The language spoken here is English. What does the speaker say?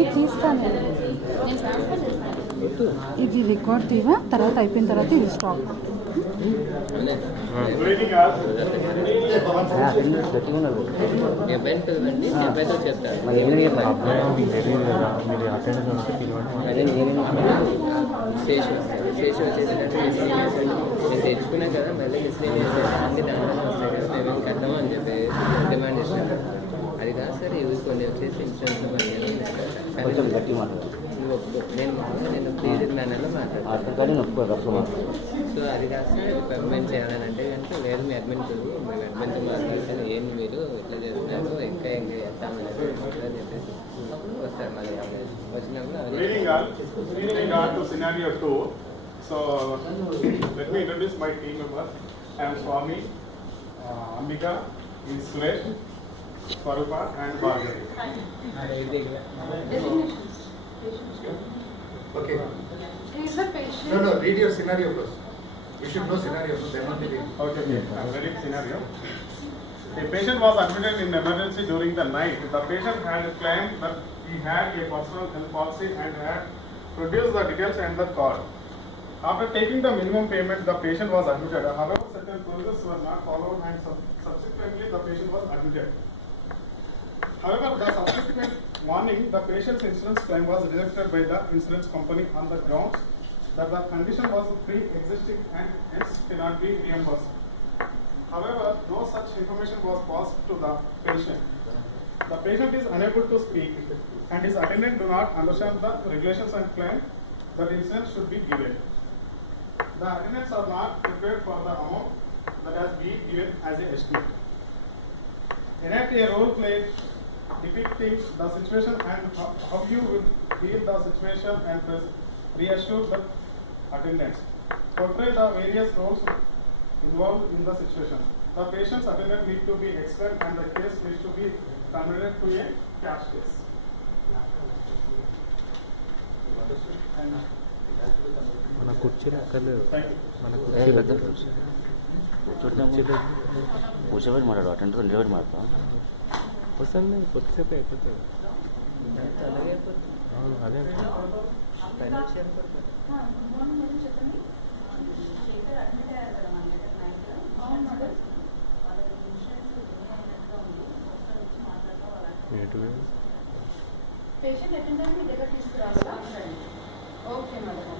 నీకు తీస్తాను ఇది రికార్డ్ తీవా తర్వాత అయిపోయిన తర్వాత ఇది స్టాప్ తెచ్చుకున్నా కదా మళ్ళీ మిస్లీన్ అన్ని దాంట్లో వస్తాయి కదా మేము కట్టమని చెప్పి డిమాండ్ చేసినాం. అది కాదు సార్ ఇవి కొన్ని వచ్చేసి ఇన్సూరెన్స్ నువ్వు ఒప్పుకో నేను క్లియర్ మేనర్లో మాట్లాడతాను. సో అది కాదు సార్ పేమెంట్ చేయాలని అంటే కనుక లేదు మీ అడ్మిన్కి మేము అడ్మిన్తో మాట్లాడితే ఏం మీరు ఇట్లా చేస్తున్నారు ఇంకా చేస్తామని చెప్పేసి వస్తారు మళ్ళీ వచ్చినప్పుడు. So let me introduce my team members. I am Swami, Ambika, Suresh, Swarupa and Bhargavi. Okay. Is the patient? No, read your scenario first. You should know scenario first, then only read. Okay, I am reading scenario. A patient was admitted in emergency during the night. The patient had claimed that he had a personal health policy and had produced the details and the card. After taking the minimum payment, the patient was admitted. However, certain procedures were not followed and subsequently the patient was admitted. However, the subsequent morning, the patient's insurance claim was rejected by the insurance company on the grounds that the condition was pre-existing and hence cannot be reimbursed. However, no such information was passed to the patient. The patient is unable to speak and his attendant do not understand the regulations and claim that insurance should be given. The attendants are not prepared for the amount that has been given as a estimate. Enact a role play depicting the situation and how you will deal the situation and reassure the attendants. Portray the various roles involved in the situation. The patient's attendant needs to be expert and the case needs to be converted to a cash case. మన కుర్చీలు అక్కర్లేదు, మన కూర్చోబెట్టి మాట్లాడు attender నిలబెట్టి మాట్లాడతాం వస్తుంది కొద్దిసేపు అయిపోతుంది. అవును అదే పేషెంట్ అటెండెంట్ మీ దగ్గర తీసుకురావాలా? Okay madam.